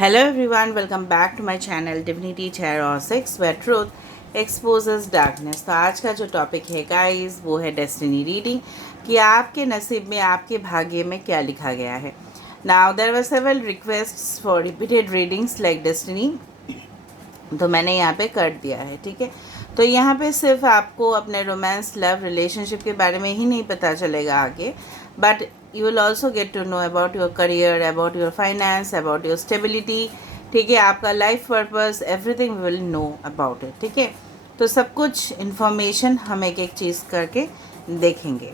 Hello everyone, welcome back to my channel Divinity Tarot 6 where truth exposes darkness। तो आज का जो topic है गाइस वो है डेस्टिनी रीडिंग कि आपके नसीब में आपके भाग्य में क्या लिखा गया है। Now there were several requests for repeated readings like destiny, तो मैंने यहाँ पे कर दिया है। ठीक है, तो यहाँ पे सिर्फ आपको अपने रोमांस लव रिलेशनशिप के बारे में ही नहीं पता चलेगा आगे, but you will also get to know about your career, about your finance, about your stability. ठीक है, आपका life purpose, everything will know about it. ठीक है, तो सब कुछ इन्फॉर्मेशन हम एक एक चीज़ करके देखेंगे।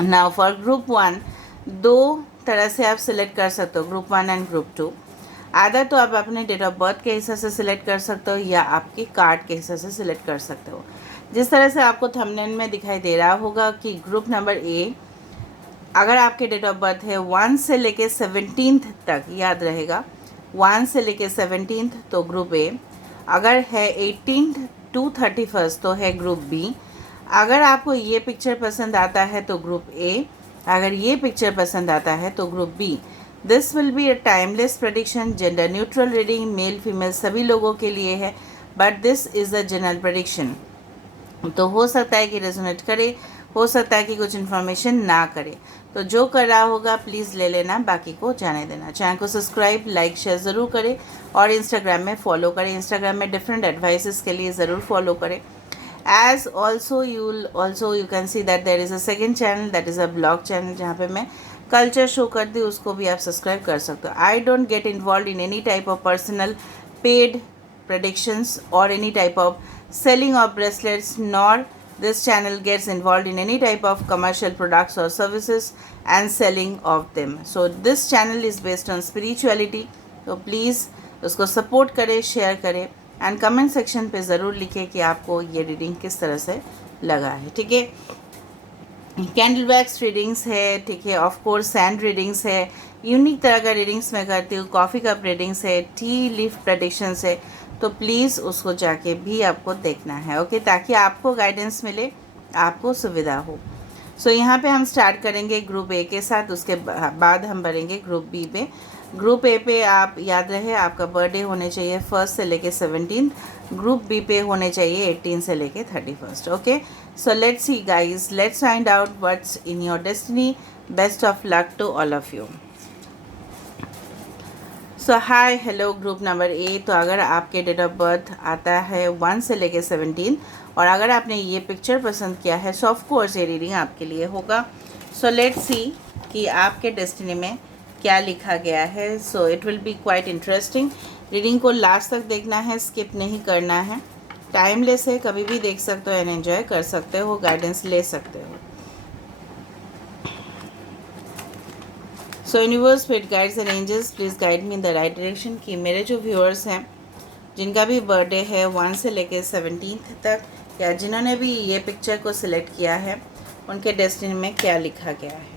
नाउ फॉर ग्रुप 1, दो तरह से आप सिलेक्ट कर सकते हो, ग्रुप 1 एंड ग्रुप 2। आधा तो आप अपने डेट ऑफ बर्थ के हिसाब से सिलेक्ट कर सकते हो या आपकी कार्ड के हिसाब से सिलेक्ट कर सकते हो। जिस तरह से आपको थंबनेल में दिखाई दे रहा होगा कि ग्रुप नंबर ए, अगर आपके डेट ऑफ बर्थ है 1 से लेके 17 तक, याद रहेगा 1 से लेके 17 तो ग्रुप ए, अगर है 18 टू 31 तो है ग्रुप बी। अगर आपको ये पिक्चर पसंद आता है तो ग्रुप ए, अगर ये पिक्चर पसंद आता है तो group B. This will be a timeless prediction, gender neutral reading, male female सभी लोगों के लिए है, but this is a general prediction. तो हो सकता है कि रेजोनेट करे, हो सकता है कि कुछ इन्फॉर्मेशन ना करे, तो जो कर रहा होगा प्लीज़ ले लेना, बाकी को जाने देना। चैनल को सब्सक्राइब लाइक शेयर ज़रूर करें और इंस्टाग्राम में फॉलो करें। इंस्टाग्राम में डिफरेंट एडवाइसेस के लिए ज़रूर फॉलो करें। as also you can see that there is a second channel, that is a blog channel, जहाँ पे मैं कल्चर शो करती हूँ, उसको भी आप सब्सक्राइब कर सकते हो। I don't get involve in any type of personal paid predictions or any type of selling of bracelets, nor this channel gets involved in any type of commercial products or services and selling of them. So this channel is based on spirituality, so please उसको support करें, share करें and comment section पे ज़रूर लिखें कि आपको ये reading किस तरह से लगा है। ठीक है, कैंडल वैक्स रीडिंग्स है, ठीक है, ऑफ कोर्स सैंड रीडिंग्स है, यूनिक तरह का रीडिंग्स मैं करती हूँ, कॉफ़ी कप रीडिंग्स है, टी लीफ प्रेडिक्शंस है, तो प्लीज़ उसको जाके भी आपको देखना है। ओके, ताकि आपको गाइडेंस मिले, आपको सुविधा हो। सो यहाँ पे हम स्टार्ट करेंगे ग्रुप ए के साथ, उसके बाद हम बढ़ेंगे ग्रुप बी पे। ग्रुप ए पे आप याद रहे आपका बर्थडे होने चाहिए 1 से लेके 17, ग्रुप बी पे होने चाहिए 18 से लेके 31। Okay, so let's see guys, let's find out what's in your destiny. Best of luck to all of you. So hi hello group number A, तो अगर आपके डेट ऑफ बर्थ आता है 1 से लेके 17 और अगर आपने ये पिक्चर पसंद किया है, सो ऑफ कोर्स ये रीडिंग आपके लिए होगा। सो लेट्स सी कि आपके डेस्टिनी में क्या लिखा गया है। So it will be quite interesting. Reading को लास्ट तक देखना है, स्किप नहीं करना है, टाइमलेस है, कभी भी देख सकते हो एंड एंजॉय कर सकते हो, गाइडेंस ले सकते हो। So universe, spirit guides and angels, please guide me in the right direction कि मेरे जो व्यूअर्स हैं जिनका भी बर्थडे है 1 से लेकर 17 तक, या जिन्होंने भी ये पिक्चर को सिलेक्ट किया है, उनके डेस्टिनी में क्या लिखा गया है।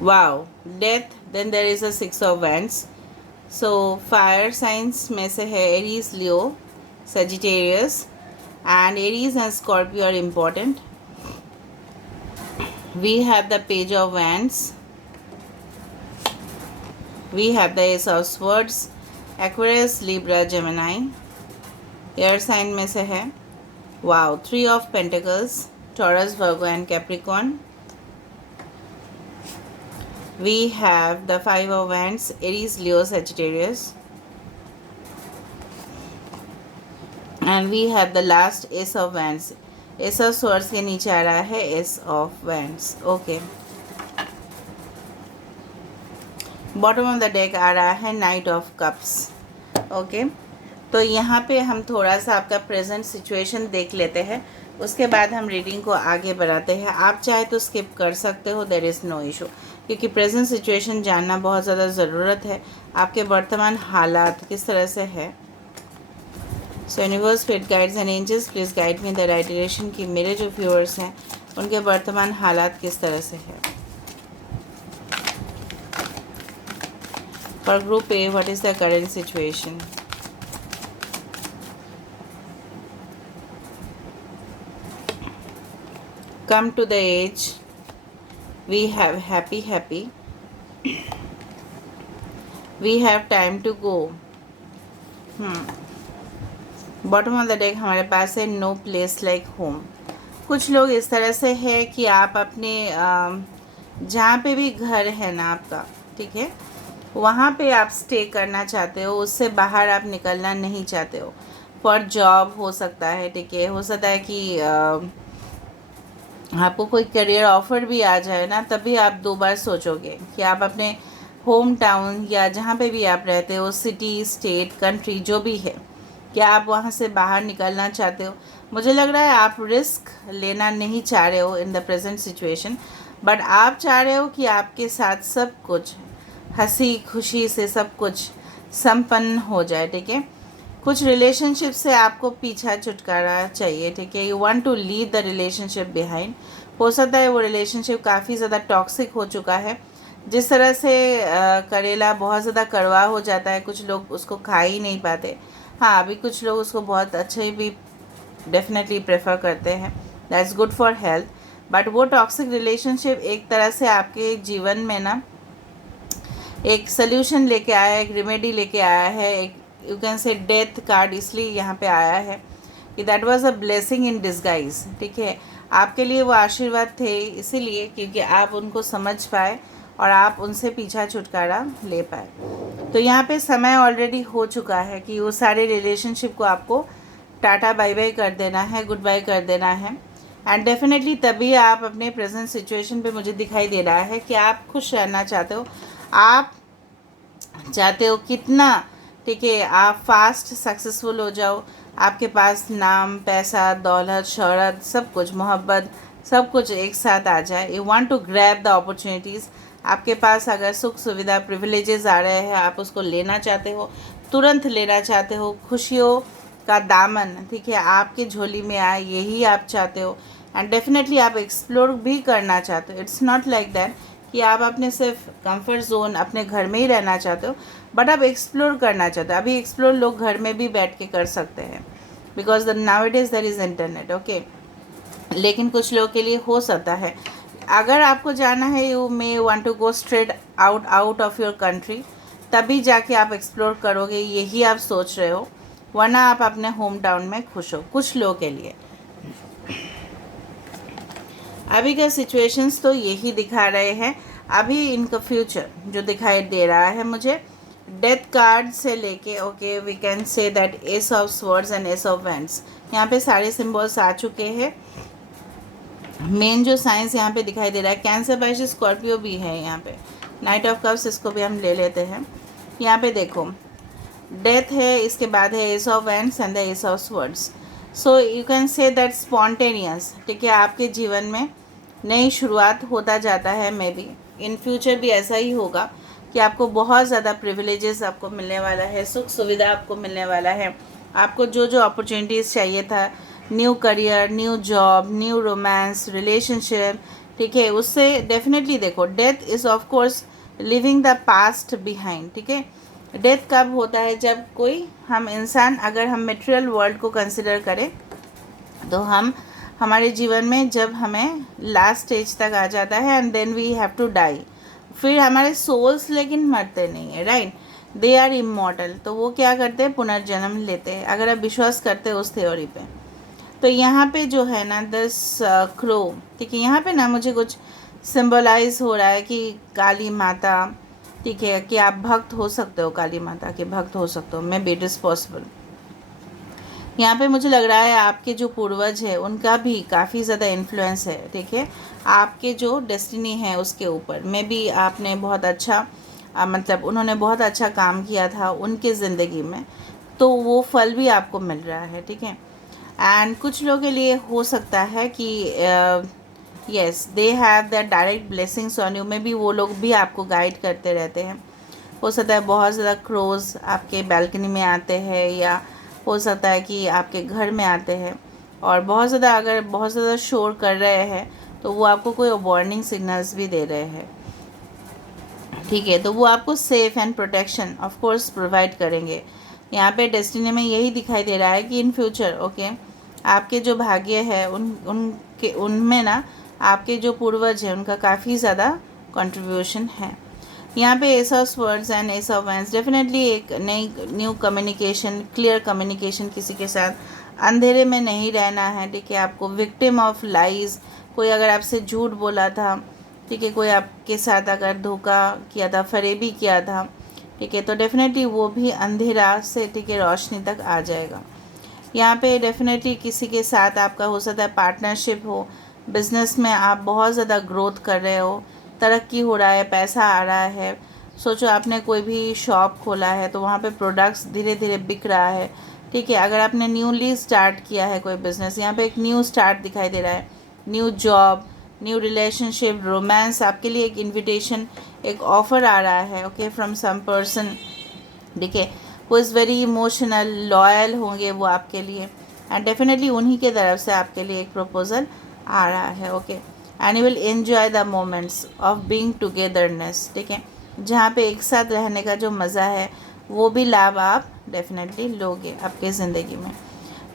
Wow, death, then there is a 6 of wands. So fire signs में से है Aries, Leo, Sagittarius, and Aries and Scorpio are important. We have the page of wands, we have the ace of swords, Aquarius, Libra, Gemini. Air sign में से है wow 3 of pentacles, Taurus, Virgo and Capricorn. We have the 5 of Wands, Aries, Leo, Sagittarius, and we have the last Ace of Wands. Ace of Swords के नीचे आ रहा है Ace of Wands. Okay. Bottom of the deck आ रहा है Knight of Cups. Okay. तो यहाँ पे हम थोड़ा सा आपका प्रेजेंट सिचुएशन देख लेते हैं, उसके बाद हम रीडिंग को आगे बढ़ाते हैं। आप चाहे तो स्किप कर सकते हो, देयर इज़ नो इशू, क्योंकि प्रेजेंट सिचुएशन जानना बहुत ज़्यादा ज़रूरत है। आपके वर्तमान हालात किस तरह से है। So universe, fate, guides and angels, please guide me the right direction कि मेरे जो व्यूअर्स हैं उनके वर्तमान हालात किस तरह से है। For group A, what is the current situation. Come to the edge, we have happy, we have time to go. Bottom of the deck हमारे पास है नो प्लेस लाइक होम। कुछ लोग इस तरह से है कि आप अपने जहाँ पे भी घर है ना आपका, ठीक है, वहाँ पे आप स्टे करना चाहते हो, उससे बाहर आप निकलना नहीं चाहते हो। फॉर जॉब हो सकता है, ठीक है, हो सकता है कि आपको कोई करियर ऑफर भी आ जाए ना, तभी आप 2 बार सोचोगे कि आप अपने होम टाउन या जहाँ पे भी आप रहते हो, सिटी, स्टेट, कंट्री, जो भी है, क्या आप वहाँ से बाहर निकलना चाहते हो। मुझे लग रहा है आप रिस्क लेना नहीं चाह रहे हो in the present situation, but आप चाह रहे हो कि आपके साथ सब कुछ हंसी खुशी से सब कुछ संपन्न हो जाए, ठीक है। कुछ रिलेशनशिप से आपको पीछा छुटकारा चाहिए, ठीक है। You want to leave the relationship behind. हो सकता है वो रिलेशनशिप काफ़ी ज़्यादा टॉक्सिक हो चुका है, जिस तरह से करेला बहुत ज़्यादा कड़वा हो जाता है, कुछ लोग उसको खा ही नहीं पाते। हाँ, अभी कुछ लोग उसको बहुत अच्छे भी डेफिनेटली प्रेफर करते हैं, that's good for health. But वो टॉक्सिक रिलेशनशिप एक तरह से आपके जीवन में ना एक सल्यूशन लेके आया है, एक रेमेडी लेके आया है, एक यू कैन से डेथ कार्ड इसलिए यहाँ पे आया है कि that was a blessing in disguise, ठीक है। आपके लिए वो आशीर्वाद थे इसीलिए क्योंकि आप उनको समझ पाए और आप उनसे पीछा छुटकारा ले पाए। तो यहाँ पे समय ऑलरेडी हो चुका है कि वो सारे रिलेशनशिप को आपको टाटा बाय बाय कर देना है, गुड बाय कर देना है। एंड डेफिनेटली तभी आप अपने प्रेजेंट सिचुएशन पे मुझे दिखाई दे रहा है कि आप खुश रहना चाहते हो। आप चाहते हो कितना, ठीक है, आप फास्ट सक्सेसफुल हो जाओ, आपके पास नाम, पैसा, दौलत, शोहरत, सब कुछ, मोहब्बत, सब कुछ एक साथ आ जाए। You want to grab the opportunities. आपके पास अगर सुख सुविधा प्रिविलेजेस आ रहे हैं, आप उसको लेना चाहते हो, तुरंत लेना चाहते हो। खुशियों का दामन, ठीक है, आपके झोली में आए, यही आप चाहते हो। एंड डेफिनेटली आप एक्सप्लोर भी करना चाहते हो। इट्स नॉट लाइक दैट कि आप अपने सिर्फ कंफर्ट जोन अपने घर में ही रहना चाहते हो, बट आप एक्सप्लोर करना चाहते हो। अभी एक्सप्लोर लोग घर में भी बैठ के कर सकते हैं because the now it is there is internet, okay. लेकिन कुछ लोगों के लिए हो सकता है, अगर आपको जाना है, you may want to go straight out of your country, तभी जाके आप एक्सप्लोर करोगे, यही आप सोच रहे हो, वरना आप अपने होम टाउन में खुश हो कुछ लोगों के लिए। अभी का सिचुएशंस तो यही दिखा रहे हैं। अभी इनका फ्यूचर जो दिखाई दे रहा है मुझे, डेथ कार्ड से लेके, okay, we can say that ace of swords and ace of wands, यहाँ पे सारे सिम्बल्स आ चुके हैं। मेन जो साइंस यहाँ पे दिखाई दे रहा है, कैंसर, पाइसेस, स्कॉर्पियो भी है यहाँ पे। नाइट ऑफ कप्स, इसको भी हम ले लेते हैं। यहाँ पे देखो डेथ है, इसके बाद है S of wands and the ace of swords. So you can say that spontaneous, ठीक है, आपके जीवन में नई शुरुआत होता जाता है। मे बी इन फ्यूचर भी ऐसा ही होगा कि आपको बहुत ज़्यादा प्रिविलेजेस आपको मिलने वाला है, सुख सुविधा आपको मिलने वाला है। आपको जो जो अपॉर्चुनिटीज़ चाहिए था, new career, new job, new romance, relationship, ठीक है, उससे डेफिनेटली देखो death is of course living the past behind, ठीक है। डेथ कब होता है, जब कोई हम इंसान, अगर हम मटेरियल वर्ल्ड को कंसिडर करें तो हम हमारे जीवन में जब हमें लास्ट स्टेज तक आ जाता है and then we have to die, फिर हमारे सोल्स लेकिन मरते नहीं है, राइट, दे आर इमॉर्टल। तो वो क्या करते हैं, पुनर्जन्म लेते हैं, अगर आप विश्वास करते हो उस थ्योरी पे। तो यहाँ पे जो है ना दिस क्रो, ठीक है, यहाँ पे ना मुझे कुछ सिंबलाइज हो रहा है कि काली माता, ठीक है, कि आप भक्त हो सकते हो, काली माता के भक्त हो सकते हो, may be it is possible. यहाँ पे मुझे लग रहा है आपके जो पूर्वज है उनका भी काफ़ी ज़्यादा इन्फ्लुएंस है, ठीक है, आपके जो डेस्टिनी है उसके ऊपर। मे बी आपने बहुत अच्छा मतलब उन्होंने बहुत अच्छा काम किया था उनके ज़िंदगी में, तो वो फल भी आपको मिल रहा है, ठीक है। एंड कुछ लोगों के लिए हो सकता है कि yes, they have the direct blessings on you. में भी वो लोग भी आपको गाइड करते रहते हैं। हो सकता है बहुत ज़्यादा क्रोज आपके बैल्कनी में आते हैं, या हो सकता है कि आपके घर में आते हैं, और बहुत ज़्यादा अगर बहुत ज़्यादा शोर कर रहे हैं तो वो आपको कोई वार्निंग सिग्नल्स भी दे रहे हैं। ठीक है, तो वो आपको safe and protection of course provide करेंगे। यहाँ पे डेस्टिनी में यही दिखाई दे रहा है कि इन फ्यूचर ओके आपके जो भाग्य है उनके उनमें ना आपके जो पूर्वज हैं उनका काफ़ी ज़्यादा कंट्रीब्यूशन है। यहाँ पे S of words and ace of vents, definitely एक नई न्यू कम्युनिकेशन, क्लियर कम्युनिकेशन, किसी के साथ अंधेरे में नहीं रहना है। ठीक है, आपको विक्टिम ऑफ लाइज, कोई अगर आपसे झूठ बोला था, ठीक है, कोई आपके साथ अगर धोखा किया था, फरेबी किया था, ठीक है, तो डेफिनेटली वो भी अंधेरा से ठीक है रोशनी तक आ जाएगा। यहाँ पे डेफिनेटली किसी के साथ आपका हो सकता है पार्टनरशिप हो, बिजनेस में आप बहुत ज़्यादा ग्रोथ कर रहे हो, तरक्की हो रहा है, पैसा आ रहा है। सोचो आपने कोई भी शॉप खोला है तो वहाँ पे प्रोडक्ट्स धीरे धीरे बिक रहा है। ठीक है, अगर आपने न्यूली स्टार्ट किया है कोई बिज़नेस, यहाँ पे एक न्यू स्टार्ट दिखाई दे रहा है, new job, new relationship, romance, आपके लिए एक इन्विटेशन, एक ऑफ़र आ रहा है ओके फ्रॉम सम पर्सन। ठीक है, वो इज़ वेरी इमोशनल, लॉयल होंगे वो आपके लिए, एंड डेफिनेटली उन्हीं के तरफ से आपके लिए एक प्रपोजल आ रहा है okay. And you will enjoy the moments of being togetherness. ठीक है, जहाँ पे एक साथ रहने का जो मज़ा है वो भी लाभ आप डेफिनेटली लोगे आपके ज़िंदगी में।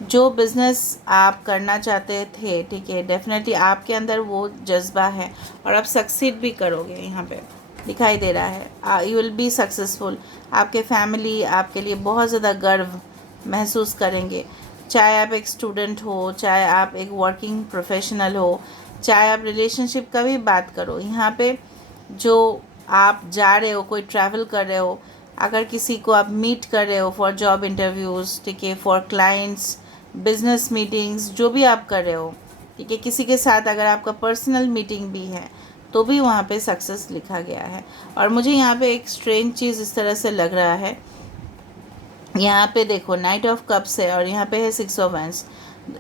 जो बिज़नेस आप करना चाहते थे, ठीक है, डेफिनेटली आपके अंदर वो जज्बा है और आप सक्सीड भी करोगे। यहाँ पे दिखाई दे रहा है यू विल बी सक्सेसफुल। आपके फैमिली आपके लिए बहुत ज़्यादा गर्व महसूस करेंगे, चाहे आप एक स्टूडेंट हो, चाहे आप एक वर्किंग प्रोफेशनल हो, चाहे आप रिलेशनशिप का भी बात करो। यहाँ पे जो आप जा रहे हो, कोई ट्रैवल कर रहे हो, अगर किसी को आप मीट कर रहे हो फॉर जॉब इंटरव्यूज़, ठीक है, फॉर क्लाइंट्स, बिजनेस मीटिंग्स, जो भी आप कर रहे हो, ठीक है, किसी के साथ अगर आपका पर्सनल मीटिंग भी है तो भी वहाँ पे सक्सेस लिखा गया है। और मुझे यहाँ पे एक स्ट्रेंज चीज़ इस तरह से लग रहा है, यहाँ पे देखो नाइट ऑफ कप्स है और यहाँ पे है 6 ऑफ वैंड्स।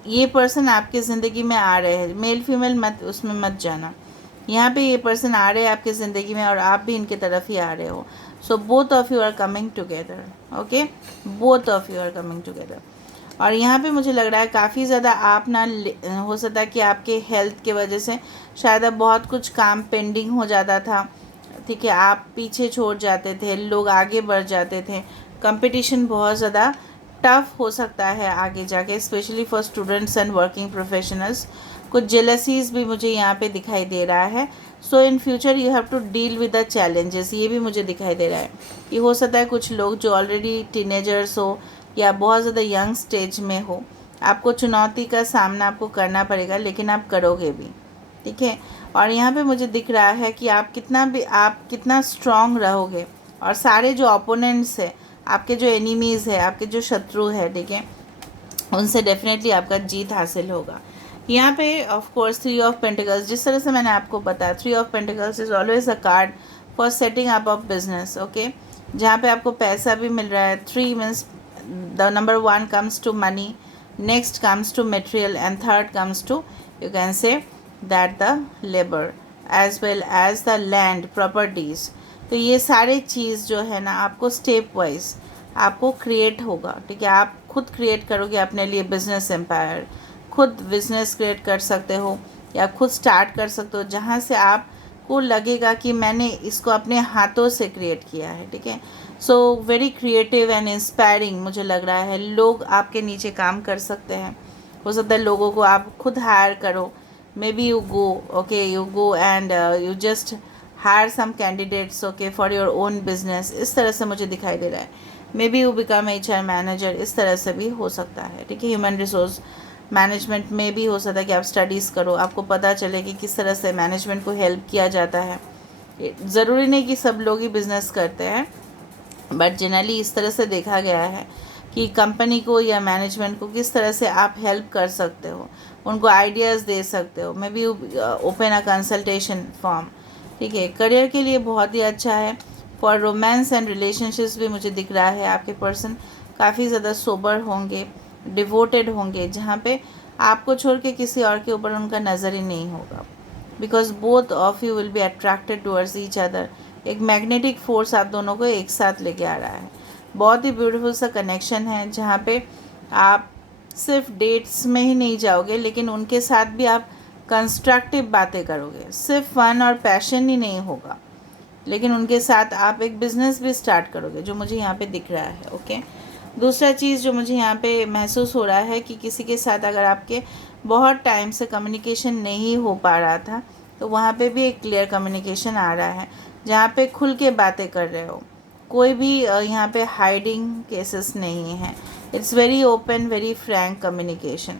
ये पर्सन आपके ज़िंदगी में आ रहे हैं, मेल फीमेल मत उसमें मत जाना। यहाँ पे ये पर्सन आ रहे हैं आपकी ज़िंदगी में और आप भी इनके तरफ ही आ रहे हो। So both of you are coming together okay, both of you are coming together. और यहाँ पे मुझे लग रहा है काफ़ी ज़्यादा आप ना हो सकता है कि आपके हेल्थ की वजह से शायद अब बहुत कुछ काम पेंडिंग हो जाता था। ठीक है, आप पीछे छोड़ जाते थे, लोग आगे बढ़ जाते थे, कंपटीशन बहुत ज़्यादा टफ हो सकता है आगे जाके, specially for students and working professionals. कुछ जेलसीज भी मुझे यहाँ पे दिखाई दे रहा है। So in future you have to deal with the challenges, ये भी मुझे दिखाई दे रहा है। ये हो सकता है कुछ लोग जो ऑलरेडी टीनेजर्स हो या बहुत ज़्यादा यंग स्टेज में हो, आपको चुनौती का सामना आपको करना पड़ेगा, लेकिन आप करोगे भी। ठीक है, और यहाँ पे मुझे दिख रहा है कि आप कितना स्ट्रॉन्ग रहोगे, और सारे जो ओपोनेंट्स है, आपके जो एनिमीज़ है, आपके जो शत्रु है, ठीक है, उनसे डेफिनेटली आपका जीत हासिल होगा। यहाँ पे ऑफ कोर्स 3 ऑफ पेंटिकल्स, जिस तरह से मैंने आपको बताया, 3 of pentacles is always a card for setting up of business okay, जहाँ पे आपको पैसा भी मिल रहा है। 3 means the number 1 comes to money, next comes to material, and third comes to, you can say that, the labor as well as the land properties। तो ये सारे चीज़ जो है ना आपको स्टेप वाइज आपको क्रिएट होगा। ठीक है, आप खुद क्रिएट करोगे अपने लिए बिजनेस एम्पायर, खुद बिजनेस क्रिएट कर सकते हो या खुद स्टार्ट कर सकते हो, जहाँ से आपको लगेगा कि मैंने इसको अपने हाथों से क्रिएट किया है। ठीक है, so very creative and inspiring मुझे लग रहा है। लोग आपके नीचे काम कर सकते हैं, हो सकता है लोगों को आप खुद हायर करो। Maybe you go and you just hire some candidates okay for your own business, इस तरह से मुझे दिखाई दे रहा है। Maybe you become HR manager, इस तरह से भी हो सकता है। ठीक है, ह्यूमन रिसोर्स मैनेजमेंट में भी हो सकता है कि आप स्टडीज़ करो, आपको पता चले कि किस तरह से मैनेजमेंट को हेल्प किया जाता है। ज़रूरी नहीं कि सब लोग ही बिज़नेस करते हैं, बट जनरली इस तरह से देखा गया है कि कंपनी को या मैनेजमेंट को किस तरह से आप हेल्प कर सकते हो, उनको आइडियाज़ दे सकते हो। May be open a consultation form. ठीक है, करियर के लिए बहुत ही अच्छा है। फॉर रोमांस एंड रिलेशनशिप्स भी मुझे दिख रहा है आपके पर्सन काफ़ी ज़्यादा सोबर होंगे, डिवोटेड होंगे, जहाँ पे आपको छोड़ के किसी और के ऊपर उनका नज़र ही नहीं होगा। Because both of you will be attracted towards each other. एक मैग्नेटिक फोर्स आप दोनों को एक साथ लेके आ रहा है। बहुत ही ब्यूटीफुल सा कनेक्शन है जहाँ पे आप सिर्फ डेट्स में ही नहीं जाओगे, लेकिन उनके साथ भी आप कंस्ट्रक्टिव बातें करोगे। सिर्फ फन और पैशन ही नहीं होगा, लेकिन उनके साथ आप एक बिज़नेस भी स्टार्ट करोगे, जो मुझे यहाँ पे दिख रहा है। ओके, दूसरा चीज़ जो मुझे यहाँ पे महसूस हो रहा है कि किसी के साथ अगर आपके बहुत टाइम से कम्युनिकेशन नहीं हो पा रहा था, तो वहाँ पे भी एक क्लियर कम्युनिकेशन आ रहा है, जहाँ पे खुल के बातें कर रहे हो। कोई भी यहाँ पे हाइडिंग केसेस नहीं है। It's very open, very Frank communication.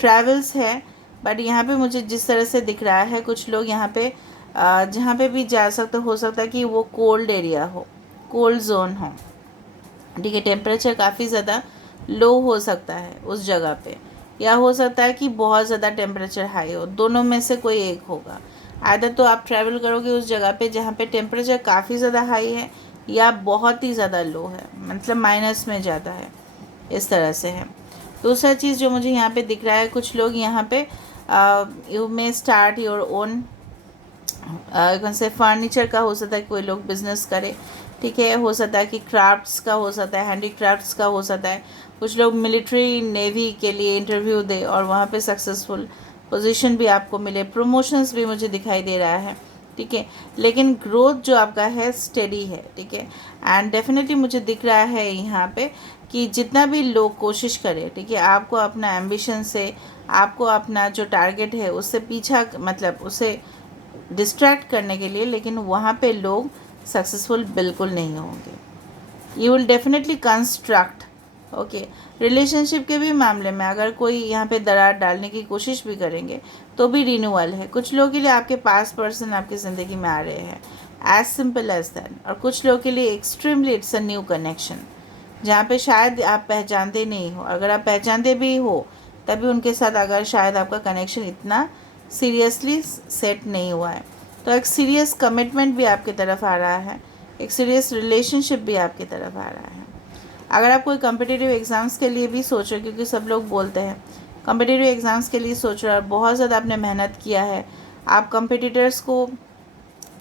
Travels है, बट यहाँ पे मुझे जिस तरह से दिख रहा है, कुछ लोग यहाँ पे जहाँ पे भी जा सकते हो सकता है कि वो कोल्ड एरिया हो, कोल्ड जोन हो, ठीक है। टेम्परेचर काफ़ी ज़्यादा लो हो सकता है उस जगह पे, या हो सकता है कि बहुत ज़्यादा टेम्परेचर हाई हो। दोनों में से कोई एक होगा। आइदर तो आप ट्रैवल करोगे उस जगह पे जहाँ पे टेम्परेचर काफ़ी ज़्यादा हाई है, या बहुत ही ज़्यादा लो है, मतलब माइनस में ज़्यादा है, इस तरह से है। दूसरा चीज़ जो मुझे यहाँ पे दिख रहा है, कुछ लोग यहाँ पे you may start your own कौन से फर्नीचर का हो सकता है, कोई लोग बिजनेस करे, ठीक है। हो सकता है कि क्राफ्ट्स का हो सकता है, हैंडीक्राफ्ट्स का हो सकता है। कुछ लोग मिलिट्री नेवी के लिए इंटरव्यू दे और वहाँ पे सक्सेसफुल पोजीशन भी आपको मिले, प्रमोशंस भी मुझे दिखाई दे रहा है, ठीक है। लेकिन ग्रोथ जो आपका है स्टेडी है, ठीक है। एंड डेफिनेटली मुझे दिख रहा है यहाँ पे कि जितना भी लोग कोशिश करें, ठीक है, आपको अपना एम्बिशन से, आपको अपना जो टारगेट है उससे पीछा, मतलब उसे डिस्ट्रैक्ट करने के लिए, लेकिन वहाँ पे लोग सक्सेसफुल बिल्कुल नहीं होंगे। You will definitely construct. Okay, relationship के भी मामले में अगर कोई यहाँ पे दरार डालने की कोशिश भी करेंगे तो भी रिन्यूअल है। कुछ लोगों के लिए आपके पास पर्सन आपकी ज़िंदगी में आ रहे हैं, एज सिंपल एज दैट। और कुछ लोगों के लिए extremely it's a new connection, जहाँ पे शायद आप पहचानते नहीं हो। अगर आप पहचानते भी हो तभी उनके साथ अगर शायद आपका कनेक्शन इतना सीरियसली सेट नहीं हुआ है, तो एक सीरियस कमिटमेंट भी आपकी तरफ आ रहा है, एक सीरियस रिलेशनशिप भी आपकी तरफ आ रहा है। अगर आप कोई कम्पिटिटिव एग्ज़ाम्स के लिए भी सोच रहे हो, क्योंकि सब लोग बोलते हैं कम्पिटिटिव एग्ज़ाम्स के लिए सोच रहे हो, बहुत ज़्यादा आपने मेहनत किया है, आप कम्पिटिटर्स को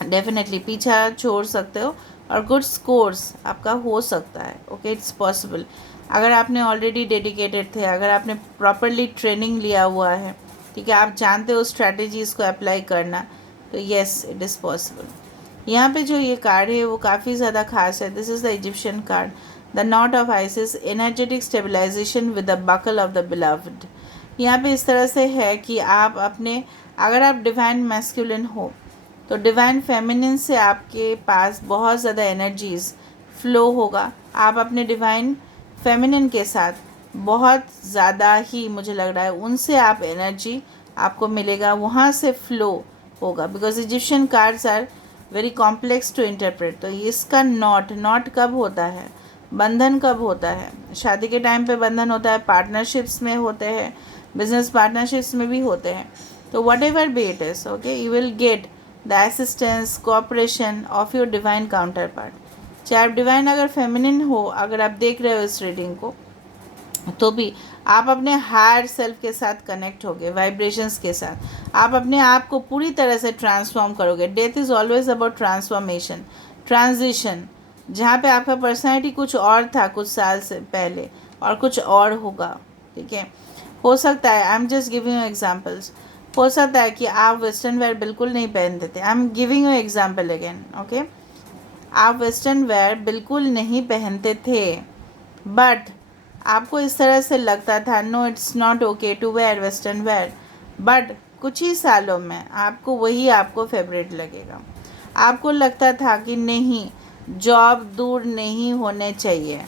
डेफिनेटली पीछा छोड़ सकते हो और गुड स्कोर्स आपका हो सकता है। Okay, it's possible. अगर आपने ऑलरेडी डेडिकेटेड थे, अगर आपने प्रॉपरली ट्रेनिंग लिया हुआ है, ठीक है, आप जानते हो स्ट्रैटेजीज़ को अप्लाई करना, तो येस इट इज़ पॉसिबल। यहाँ पे जो ये कार्ड है वो काफ़ी ज़्यादा खास है। This is the Egyptian card, the knot of Isis, energetic stabilization with the buckle of the beloved. यहाँ पे इस तरह से है कि आप अपने, अगर आप डिवाइन मैस्कुलिन हो तो डिवाइन फेमिनिन से आपके पास बहुत ज़्यादा एनर्जीज़ फ्लो होगा। आप अपने डिवाइन फेमिनिन के साथ बहुत ज़्यादा ही, मुझे लग रहा है, उनसे आप एनर्जी आपको मिलेगा, वहाँ से फ्लो होगा। Because Egyptian cards are very complex to interpret. तो इसका नॉट कब होता है, बंधन कब होता है? शादी के टाइम पे बंधन होता है, पार्टनरशिप्स में होते हैं, बिजनेस पार्टनरशिप्स में भी होते हैं। तो what ever be it is, okay, you will get the assistance, cooperation of your divine counter part. चाहे आप डिवाइन अगर फेमिनिन हो, अगर आप देख रहे हो इस रीडिंग को, तो भी आप अपने हायर सेल्फ के साथ कनेक्ट होगे, वाइब्रेशंस के साथ आप अपने आप को पूरी तरह से ट्रांसफॉर्म करोगे। Death is always about transformation, transition, जहाँ पे आपका पर्सनैलिटी कुछ और था कुछ साल से पहले और कुछ और होगा, ठीक है। हो सकता है, I am just giving you examples, हो सकता है कि आप वेस्टर्न वेयर बिल्कुल नहीं पहनते थे। I am giving you example again, okay. आप वेस्टर्न वेयर बिल्कुल नहीं पहनते थे, बट आपको इस तरह से लगता था, no it's not okay to wear western wear, but कुछ ही सालों में आपको वही आपको फेवरेट लगेगा। आपको लगता था कि नहीं, जॉब दूर नहीं होने चाहिए,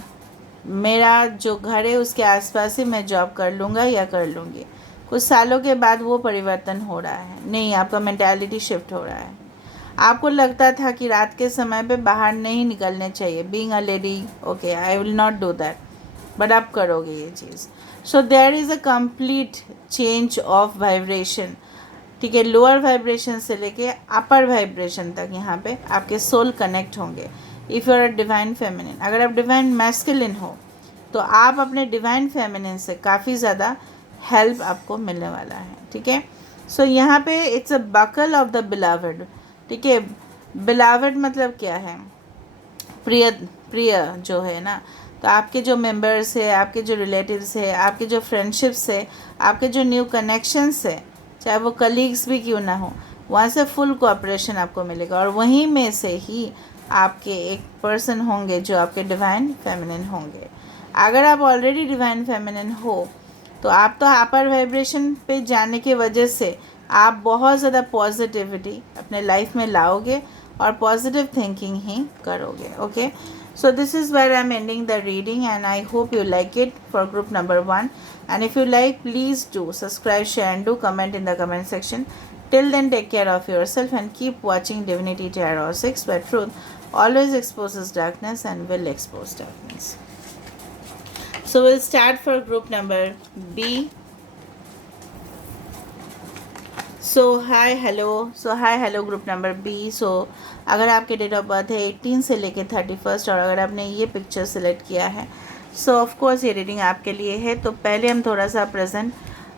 मेरा जो घर है उसके आसपास ही मैं जॉब कर लूँगा या कर लूँगी। कुछ सालों के बाद वो परिवर्तन हो रहा है, नहीं, आपका मेंटालिटी शिफ्ट हो रहा है। आपको लगता था कि रात के समय पे बाहर नहीं निकलने चाहिए, being a lady, okay, I will not do that, but आप करोगे ये चीज़। So there is a complete change of vibration, ठीक है। लोअर वाइब्रेशन से लेके अपर वाइब्रेशन तक यहाँ पे आपके सोल कनेक्ट होंगे। If you are a divine feminine, अगर आप डिवाइन मैस्कुलिन हो तो आप अपने डिवाइन फेमिनिन से काफ़ी ज़्यादा हेल्प आपको मिलने वाला है, ठीक है। सो यहाँ पे it's a buckle of the beloved, ठीक है। बिलावड मतलब क्या है? प्रिय, प्रिय जो है ना। तो आपके जो मेंबर्स है, आपके जो रिलेटिव्स है, आपके जो फ्रेंडशिप्स है, आपके जो न्यू कनेक्शंस है, चाहे वो कलीग्स भी क्यों ना हो, वहाँ से फुल कोऑपरेशन आपको मिलेगा। और वहीं में से ही आपके एक पर्सन होंगे जो आपके डिवाइन फेमिनिन होंगे। अगर आप ऑलरेडी डिवाइन फेमिनिन हो तो आप तो अपर वाइब्रेशन पे जाने की वजह से आप बहुत ज़्यादा पॉजिटिविटी अपने लाइफ में लाओगे और पॉजिटिव थिंकिंग ही करोगे। Okay, so this is where I'm ending the reading, and I hope you like it for group number 1. And if you like, please do subscribe, share and do comment in the comment section. Till then, take care of yourself and keep watching Divinity Tarot 6, where truth always exposes darkness and will expose darkness. So we'll start for group number B. So hi hello group number B. So अगर आपके date of birth है 18 से लेके 31 और अगर आपने ये picture select किया है, सो ऑफ कोर्स ये रीडिंग आपके लिए है। तो पहले हम थोड़ा सा प्रेजेंट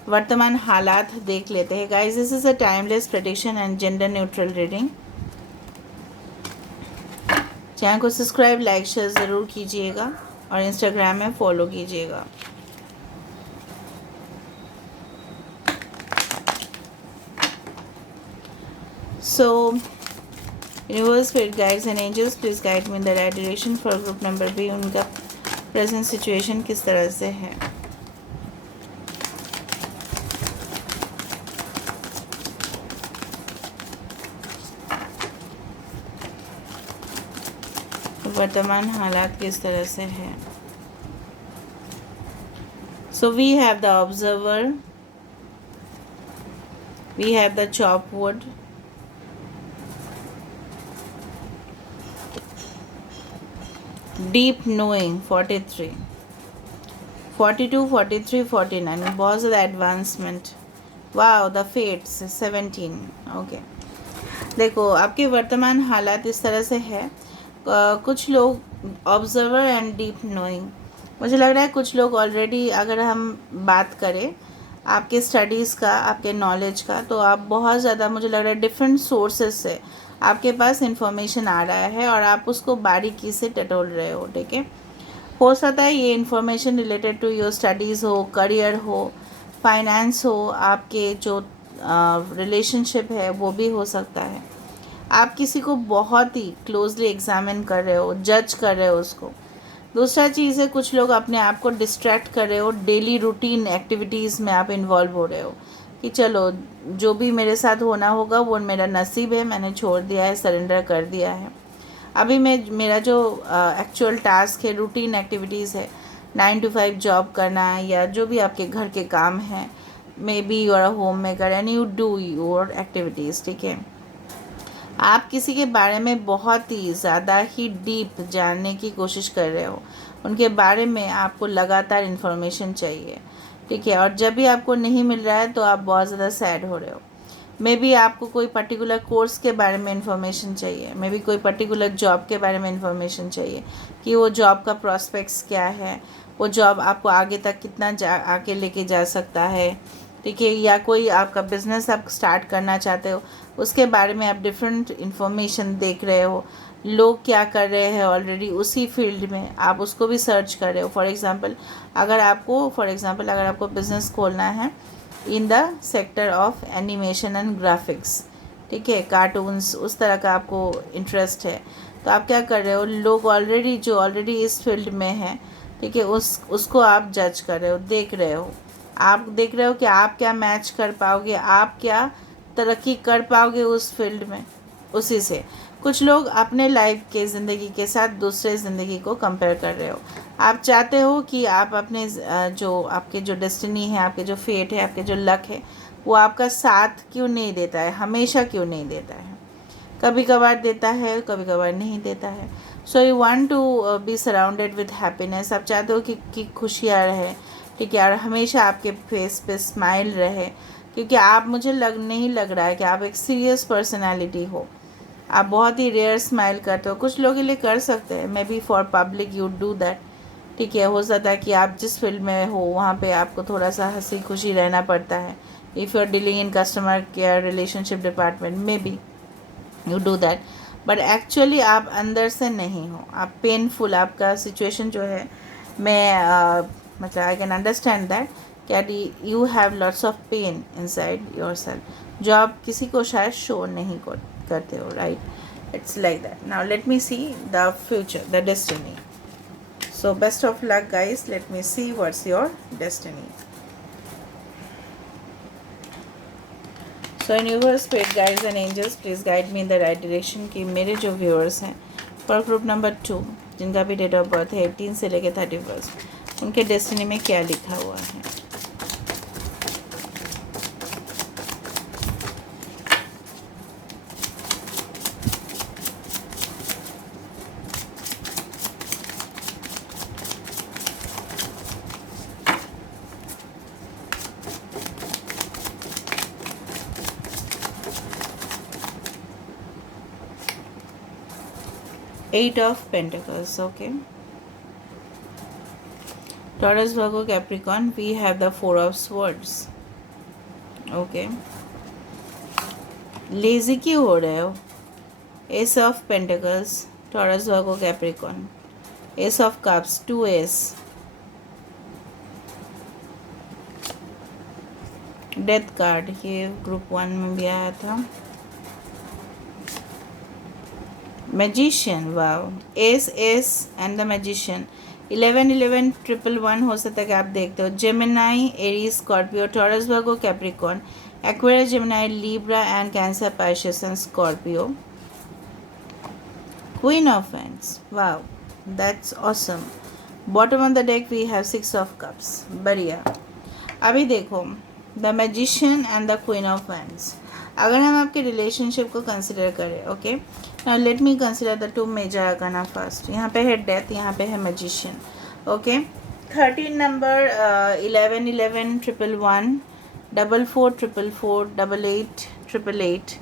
वर्तमान हालात देख लेते हैं। Guys, this is a timeless prediction and gender neutral reading. Channel को सब्सक्राइब, लाइक, शेयर ज़रूर कीजिएगा और इंस्टाग्राम में फॉलो कीजिएगा। So, universe, spirit guides and angels, please guide me in the right direction for group number B. उनका present situation किस तरह से है? वर्तमान हालात किस तरह से है? So we have the observer, we have the chop wood, deep knowing 43, 42, 43, 49, बहुत ज़्यादा advancement. Wow, the fates 17। Okay, देखो आपके वर्तमान हालात इस तरह से है। कुछ लोग ऑब्जर्वर एंड डीप नोइंग, मुझे लग रहा है कुछ लोग ऑलरेडी, अगर हम बात करें आपके स्टडीज़ का, आपके नॉलेज का, तो आप बहुत ज़्यादा, मुझे लग रहा है डिफरेंट सोर्सेज से आपके पास इंफॉर्मेशन आ रहा है और आप उसको बारीकी से टटोल रहे हो, ठीक है। हो सकता है ये information related to your studies हो, करियर हो, फाइनेंस हो, आपके जो रिलेशनशिप है वो भी हो सकता है। आप किसी को बहुत ही क्लोजली एग्जामिन कर रहे हो, जज कर रहे हो उसको। दूसरा चीज़ है, कुछ लोग अपने आप को डिस्ट्रैक्ट कर रहे हो, डेली रूटीन एक्टिविटीज़ में आप इन्वॉल्व हो रहे हो कि चलो जो भी मेरे साथ होना होगा वो मेरा नसीब है, मैंने छोड़ दिया है, सरेंडर कर दिया है। अभी मेरा जो एक्चुअल टास्क है, रूटीन एक्टिविटीज़ है, 9 to 5 जॉब करना है या जो भी आपके घर के काम हैं, maybe you are a home maker and you do your activities, ठीक है। आप किसी के बारे में बहुत ही ज़्यादा ही डीप जानने की कोशिश कर रहे हो, उनके बारे में आपको लगातार इन्फॉर्मेशन चाहिए, ठीक है। और जब भी आपको नहीं मिल रहा है तो आप बहुत ज़्यादा सैड हो रहे हो। मे बी आपको कोई पर्टिकुलर कोर्स के बारे में इन्फॉर्मेशन चाहिए, मे बी कोई पर्टिकुलर जॉब के बारे में इन्फॉर्मेशन चाहिए कि वो जॉब का प्रॉस्पेक्ट्स क्या है, वो जॉब आपको आगे तक कितना आगे लेके जा सकता है, ठीक है। या कोई आपका बिज़नेस आप स्टार्ट करना चाहते हो, उसके बारे में आप डिफरेंट इन्फॉर्मेशन देख रहे हो, लोग क्या कर रहे हैं ऑलरेडी उसी फील्ड में, आप उसको भी सर्च कर रहे हो। फॉर एग्ज़ाम्पल अगर आपको बिज़नेस खोलना है in the sector of animation and graphics, ठीक है, कार्टून्स, उस तरह का आपको इंटरेस्ट है, तो आप क्या कर रहे हो, लोग ऑलरेडी इस फील्ड में हैं, ठीक है, उसको आप जज कर रहे हो, देख रहे हो। आप देख रहे हो कि आप क्या मैच कर पाओगे, आप क्या तरक्की कर पाओगे उस फील्ड में, उसी से। कुछ लोग अपने लाइफ के ज़िंदगी के साथ दूसरे ज़िंदगी को कंपेयर कर रहे हो। आप चाहते हो कि आप अपने जो आपके जो डेस्टिनी है, आपके जो फेट है, आपके जो लक है, वो आपका साथ क्यों नहीं देता है, हमेशा क्यों नहीं देता है। कभी कभार देता है, कभी कभार नहीं देता है। So you want to be surrounded with happiness, आप चाहते हो कि खुशियाँ रहे, ठीक है, और हमेशा आपके फेस पे स्माइल रहे, क्योंकि आप, मुझे नहीं लग रहा है कि आप एक सीरियस पर्सनालिटी हो। आप बहुत ही रेयर स्माइल करते हो, कुछ लोगों के लिए कर सकते हैं, may be for public you do that, ठीक है। हो सकता है कि आप जिस फील्ड में हो वहाँ पे आपको थोड़ा सा हंसी खुशी रहना पड़ता है, if you are dealing in customer care relationship department में be you do that, but actually आप अंदर से नहीं हो, आप पेनफुल, आपका सिचुएशन जो है, मैं मतलब आई कैन अंडरस्टैंड दैट कि you have lots of pain inside your self, जो आप किसी को शायद शो नहीं करते हो, right? It's like that. Now let me see the future, the destiny. So best of luck guys. Let me see what's your destiny. So universe, spirit guides and angels, please guide me in the right direction कि मेरे जो viewers हैं for group number 2 जिनका भी date of birth है 18 से लेकर 31, उनके डेस्टिनी में क्या लिखा हुआ है. Eight of Pentacles, okay. Taurus, Virgo, Capricorn, we have the Four of Swords, okay. Lazy क्यों हो रहे हो? Ace of Pentacles, Taurus, Virgo, Capricorn. Ace of Cups, 2 Ace. Death card, ये ग्रुप 1 में भी आया था. Magician, wow, S S and the magician. 11 11 1 1 1 हो सकता है कि आप देखते हो. Gemini, Aries, Scorpio, Taurus, Virgo, Capricorn, Aquarius, Gemini, Libra and Cancer, Pisces and Scorpio. Queen of wands, wow, that's awesome. Bottom of the deck we have 6 of cups. बढ़िया. अभी देखो the magician and the queen of wands. अगर हम आपके relationship को consider करें, okay, now let me consider the 2 major arcana first. यहाँ पे है डेथ, यहाँ पे है मैजिशियन, ओके. 13 नंबर, 11 11 1 1 1 4 4 4 4 8 8 8 8,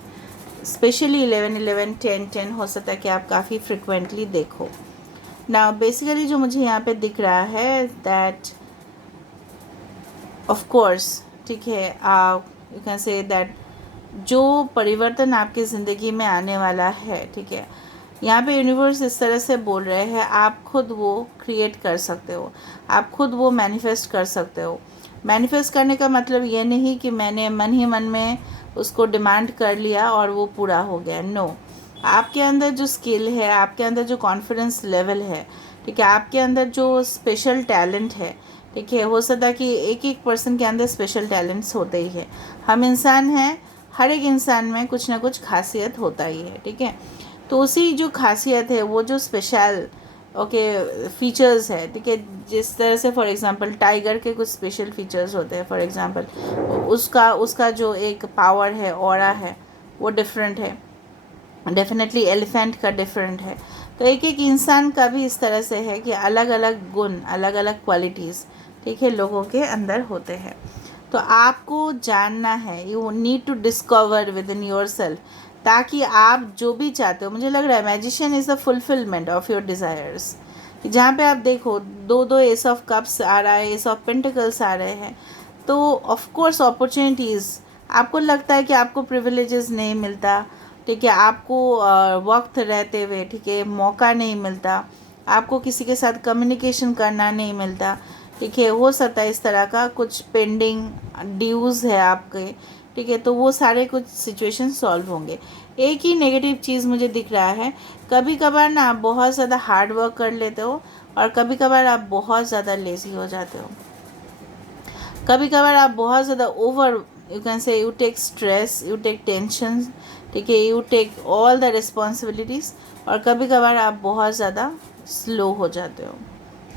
स्पेशली 11 11 10 10 हो सकता है कि आप काफ़ी फ्रिक्वेंटली देखो. नाउ बेसिकली जो मुझे यहाँ पे दिख रहा है दैट ऑफ कोर्स, ठीक है, यू कैन से दैट जो परिवर्तन आपकी ज़िंदगी में आने वाला है, ठीक है, यहाँ पे यूनिवर्स इस तरह से बोल रहे हैं आप खुद वो क्रिएट कर सकते हो, आप खुद वो मैनिफेस्ट कर सकते हो. मैनिफेस्ट करने का मतलब ये नहीं कि मैंने मन ही मन में उसको डिमांड कर लिया और वो पूरा हो गया. नो, आपके अंदर जो स्किल है, आपके अंदर जो कॉन्फिडेंस लेवल है, ठीक है, आपके अंदर जो स्पेशल टैलेंट है, ठीक है, हो सकता है कि एक एक पर्सन के अंदर स्पेशल टैलेंट्स होते ही है. हम इंसान हैं, हर एक इंसान में कुछ ना कुछ खासियत होता ही है, ठीक है. तो उसी जो खासियत है, वो जो स्पेशल ओके फीचर्स है, ठीक है, जिस तरह से फॉर एग्जांपल टाइगर के कुछ स्पेशल फीचर्स होते हैं, फॉर एग्जांपल उसका जो एक पावर है, ऑरा है, वो डिफरेंट है. डेफिनेटली एलिफेंट का डिफरेंट है. तो एक एक इंसान का भी इस तरह से है कि अलग अलग गुण, अलग अलग क्वालिटीज़, ठीक है, लोगों के अंदर होते हैं. तो आपको जानना है, you need to discover within your self, ताकि आप जो भी चाहते हो. मुझे लग रहा है magician is the fulfilment of your desires. जहाँ पे आप देखो 2 एस ऑफ कप्स आ रहा है, एस ऑफ पेंटिकल्स आ रहे हैं, तो ऑफ कोर्स अपॉर्चुनिटीज़, आपको लगता है कि आपको प्रिविलेजेस नहीं मिलता, ठीक है, आपको वक्त रहते हुए, ठीक है, मौका नहीं मिलता, आपको किसी के साथ कम्युनिकेशन करना नहीं मिलता, ठीक है, हो सकता है इस तरह का कुछ पेंडिंग ड्यूज़ है आपके, ठीक है, तो वो सारे कुछ सिचुएशन सॉल्व होंगे. एक ही नेगेटिव चीज़ मुझे दिख रहा है, कभी कभार ना आप बहुत ज़्यादा हार्ड वर्क कर लेते हो और कभी कभार आप बहुत ज़्यादा लेज़ी हो जाते हो. कभी कभार आप बहुत ज़्यादा over, you can say, you take stress, you take tension, ठीक है, you take all the responsibilities. और कभी कभार आप बहुत ज़्यादा स्लो हो जाते हो,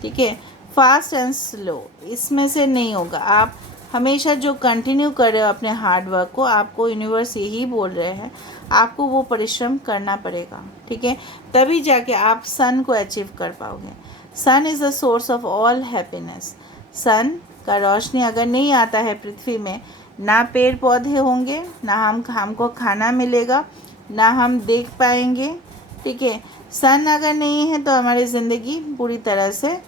ठीक है. फास्ट एंड स्लो इसमें से नहीं होगा. आप हमेशा जो कंटिन्यू कर रहे हो अपने हार्ड वर्क को, आपको यूनिवर्स यही बोल रहे हैं आपको वो परिश्रम करना पड़ेगा, ठीक है, तभी जाके आप सन को अचीव कर पाओगे. Sun is the source of all happiness. Sun का रोशनी अगर नहीं आता है पृथ्वी में, ना पेड़ पौधे होंगे, ना हमको खाना मिलेगा, ना हम देख पाएंगे, ठीक है. सन अगर नहीं है तो हमारी ज़िंदगी पूरी तरह से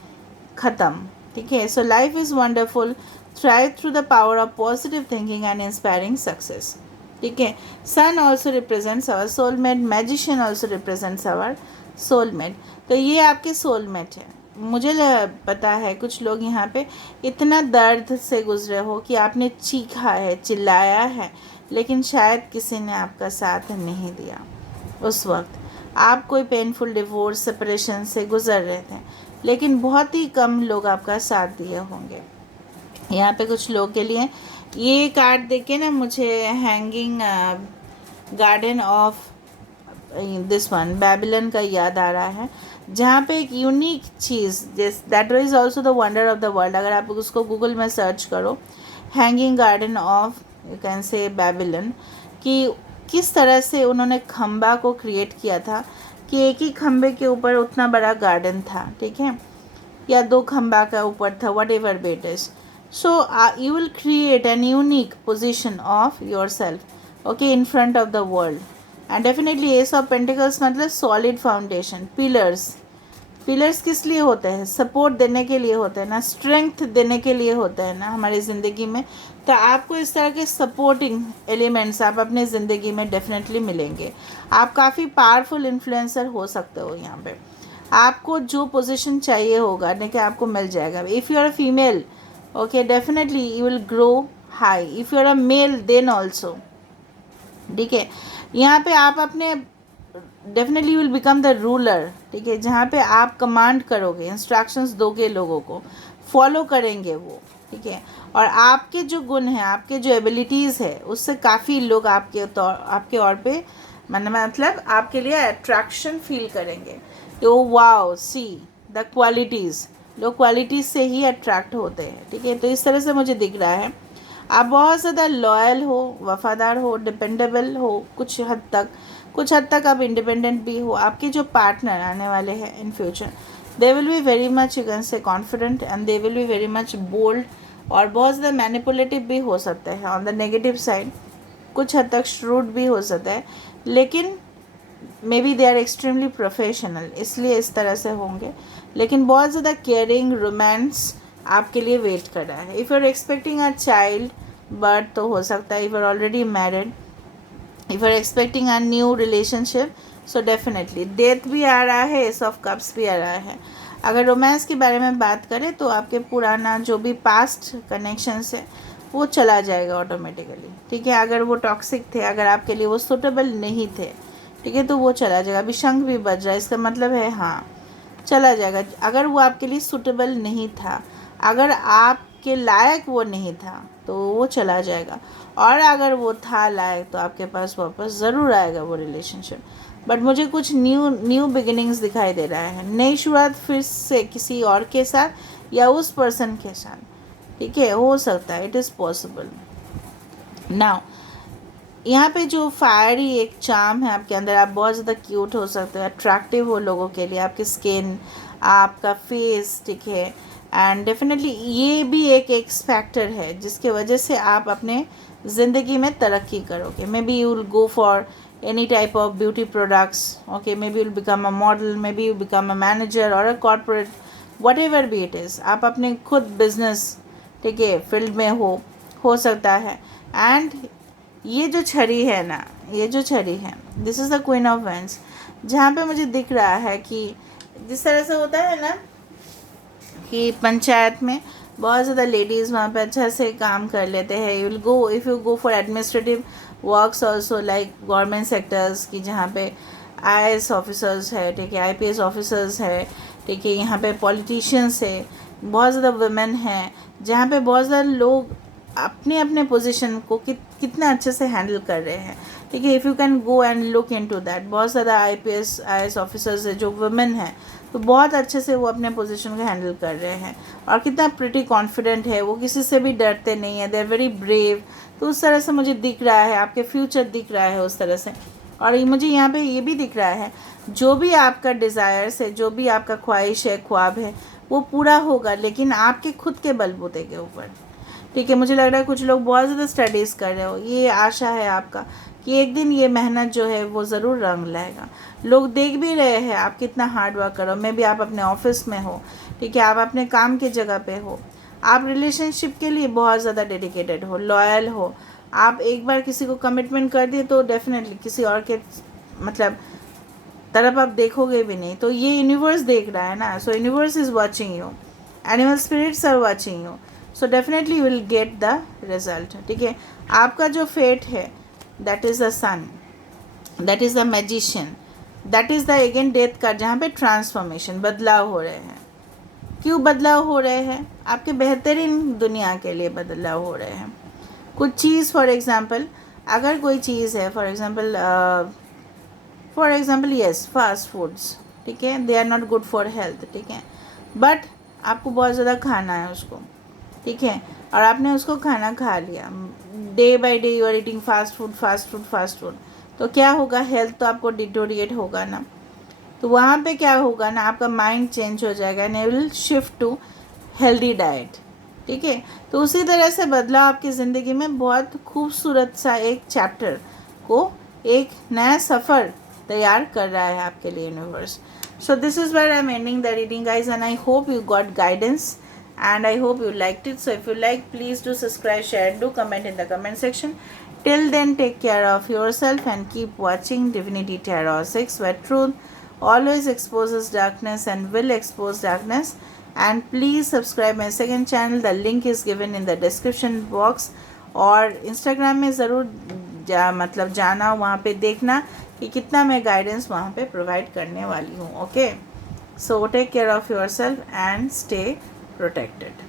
ख़त्म, ठीक है. So life is wonderful thrive through the power of positive thinking and inspiring success. ठीक है, sun also represents our soulmate, magician also represents our soulmate. तो ये आपके सोलमेट है। मुझे पता है कुछ लोग यहाँ पे इतना दर्द से गुजरे हो कि आपने चीखा है, चिल्लाया है, लेकिन शायद किसी ने आपका साथ नहीं दिया उस वक्त। आप कोई पेनफुल डिवोर्स, सेपरेशन से गुजर रहे थे, लेकिन बहुत ही कम लोग आपका साथ दिए होंगे। यहाँ पे कुछ लोग के लिए ये कार्ड देख के ना मुझे hanging garden of this one Babylon का याद आ रहा है, जहाँ पे एक यूनिक चीज़ जिस that is also the wonder of the world. अगर आप उसको गूगल में सर्च करो, hanging garden of you can से बेबीलोन, कि किस तरह से उन्होंने खंबा को क्रिएट किया था कि एक ही खंबे के ऊपर उतना बड़ा गार्डन था, ठीक है, या 2 खंबा का ऊपर था, whatever bet is. So you will create an unique position of your self, okay, in front of the world. And definitely ace of pentacles मतलब सॉलिड फाउंडेशन, पिलर्स। पिलर्स किस लिए होते हैं? सपोर्ट देने के लिए होते हैं ना, स्ट्रेंथ देने के लिए होते हैं ना हमारी ज़िंदगी में। तो आपको इस तरह के सपोर्टिंग एलिमेंट्स आप अपने ज़िंदगी में डेफिनेटली मिलेंगे। आप काफ़ी पावरफुल इन्फ्लुएंसर हो सकते हो यहाँ पे। आपको जो पोजीशन चाहिए होगा देखिए आपको मिल जाएगा। If you are a female, okay, definitely you will grow high. If you are a male then also, ठीक है। यहाँ पे आप अपने definitely you will become the ruler, ठीक है, जहाँ पे आप कमांड करोगे, इंस्ट्रक्शंस दोगे, लोगों को फॉलो करेंगे वो, ठीक है। और आपके जो गुण हैं, आपके जो एबिलिटीज़ है, उससे काफ़ी लोग आपके और पे मतलब आपके लिए अट्रैक्शन फील करेंगे। तो वाओ, सी द क्वालिटीज़, लोग क्वालिटीज़ से ही अट्रैक्ट होते हैं, ठीक है। तो इस तरह से मुझे दिख रहा है आप बहुत ज़्यादा लॉयल हो, वफ़ादार हो, डिपेंडेबल हो, कुछ हद तक आप इंडिपेंडेंट भी हो। आपके जो पार्टनर आने वाले हैं in future, they will be very much you can say confident and they will be very much bold, और बहुत ज़्यादा मैनिपुलेटिव भी हो सकता है ऑन द नेगेटिव साइड, कुछ हद तक श्रूड भी हो सकता है, लेकिन maybe they are extremely professional, इसलिए इस तरह से होंगे। लेकिन बहुत ज़्यादा केयरिंग, रोमांस आपके लिए वेट कर रहा है। If you are expecting a child birth तो हो सकता है, if you are already married, if you are expecting a new relationship, so definitely death भी आ रहा है, एस ऑफ कप्स भी आ रहा है। अगर रोमांस के बारे में बात करें तो आपके पुराना जो भी पास्ट कनेक्शंस है वो चला जाएगा ऑटोमेटिकली, ठीक है। अगर वो टॉक्सिक थे, अगर आपके लिए वो सूटेबल नहीं थे, ठीक है, तो वो चला जाएगा। अभी शंख भी बज रहा है, इसका मतलब है हाँ चला जाएगा। अगर वो आपके लिए सूटेबल नहीं था, अगर आपके लायक वो नहीं था, तो वो चला जाएगा। और अगर वो था लायक तो आपके पास वापस ज़रूर आएगा वो रिलेशनशिप। बट मुझे कुछ न्यू बिगिनिंग्स दिखाई दे रहा है, नई शुरुआत फिर से किसी और के साथ या उस पर्सन के साथ, ठीक है, हो सकता है, इट इज़ पॉसिबल। नाउ यहाँ पे जो फायरी एक चार्म है आपके अंदर, आप बहुत ज़्यादा क्यूट हो सकते हो, अट्रैक्टिव हो लोगों के लिए, आपकी स्किन, आपका फेस, ठीक है। एंड डेफिनेटली ये भी एक एक्स फैक्टर है जिसके वजह से आप अपने ज़िंदगी में तरक्की करोगे। Maybe you will go for any type of beauty products, okay, maybe you will become a model, maybe you become a manager or a corporate, whatever be it is. आप अपने खुद business, ठीक है, field में हो सकता है। And ये जो छड़ी है ना, ये जो छड़ी है, this is the queen of wands, जहाँ पे मुझे दिख रहा है कि जिस तरह से होता है ना कि पंचायत में बहुत ज़्यादा लेडीज़ वहाँ पे अच्छा से काम कर लेते हैं। You will go, if you go for administrative works also like government sectors की, जहाँ पे IAS ऑफिसर्स है, ठीक है, IPS ऑफिसर्स है, ठीक है, यहाँ पे पॉलिटिशियंस है, बहुत ज़्यादा वुमेन हैं, जहाँ पे बहुत ज़्यादा लोग अपने अपने पोजीशन को कितना अच्छे से हैंडल कर रहे हैं, ठीक है। If you can go and look into that, बहुत ज़्यादा IPS ऑफिसर्स है जो वुमेन हैं, तो बहुत अच्छे से वो अपने पोजीशन को हैंडल कर रहे हैं, और कितना प्रिटी कॉन्फिडेंट है वो, किसी से भी डरते नहीं है, दे आर वेरी ब्रेव। तो उस तरह से मुझे दिख रहा है, आपके फ्यूचर दिख रहा है उस तरह से। और मुझे यहाँ पे ये भी दिख रहा है, जो भी आपका डिज़ायर्स है, जो भी आपका ख्वाहिश है, ख्वाब है, वो पूरा होगा, लेकिन आपके खुद के बलबूते के ऊपर, ठीक है। मुझे लग रहा है कुछ लोग बहुत ज़्यादा स्टडीज़ कर रहे हो, ये आशा है आपका कि एक दिन ये मेहनत जो है वो ज़रूर रंग लाएगा। लोग देख भी रहे हैं आप कितना हार्ड वर्क करो। मे बी आप अपने ऑफिस में हो, ठीक है, आप अपने काम की जगह पे हो, आप रिलेशनशिप के लिए बहुत ज़्यादा डेडिकेटेड हो, लॉयल हो, आप एक बार किसी को कमिटमेंट कर दिए तो डेफिनेटली किसी और के मतलब तरफ आप देखोगे भी नहीं, तो ये यूनिवर्स देख रहा है ना, so universe is watching you, animal spirits are watching you, so definitely you will get the result, ठीक है। आपका जो फेट है that is the sun, that is the magician, that is the again death card, जहाँ पे transformation, बदलाव हो रहे हैं। क्यों बदलाव हो रहे हैं? आपके बेहतरीन दुनिया के लिए बदलाव हो रहे हैं। कुछ चीज़ फॉर एग्ज़ाम्पल, अगर कोई चीज़ है for example yes fast foods, ठीक है, they are not good for health, ठीक है, बट आपको बहुत ज़्यादा खाना है उसको, ठीक है, और आपने उसको खाना खा लिया, day by day you are eating fast food fast food fast food, तो क्या होगा, हेल्थ तो आपको डिटोरिएट होगा ना, तो वहाँ पे क्या होगा ना, आपका माइंड चेंज हो जाएगा and you will shift to healthy diet, ठीक है। तो उसी तरह से बदलाव आपकी ज़िंदगी में बहुत खूबसूरत सा एक चैप्टर को, एक नया सफ़र तैयार कर रहा है आपके लिए universe. So this is where I am ending the reading guys, and I hope you got guidance and I hope you liked it. So if you like, please do subscribe, share, do comment in the comment section. Till then, take care of yourself and keep watching Divinity Tarot 6, where truth always exposes darkness and will expose darkness. And please subscribe my second channel, the link is given in the description box. और Instagram में ज़रूर जाना, वहाँ पे देखना कि कितना मैं गाइडेंस वहाँ पे प्रोवाइड करने वाली हूँ, okay. So take care of yourself and stay protected.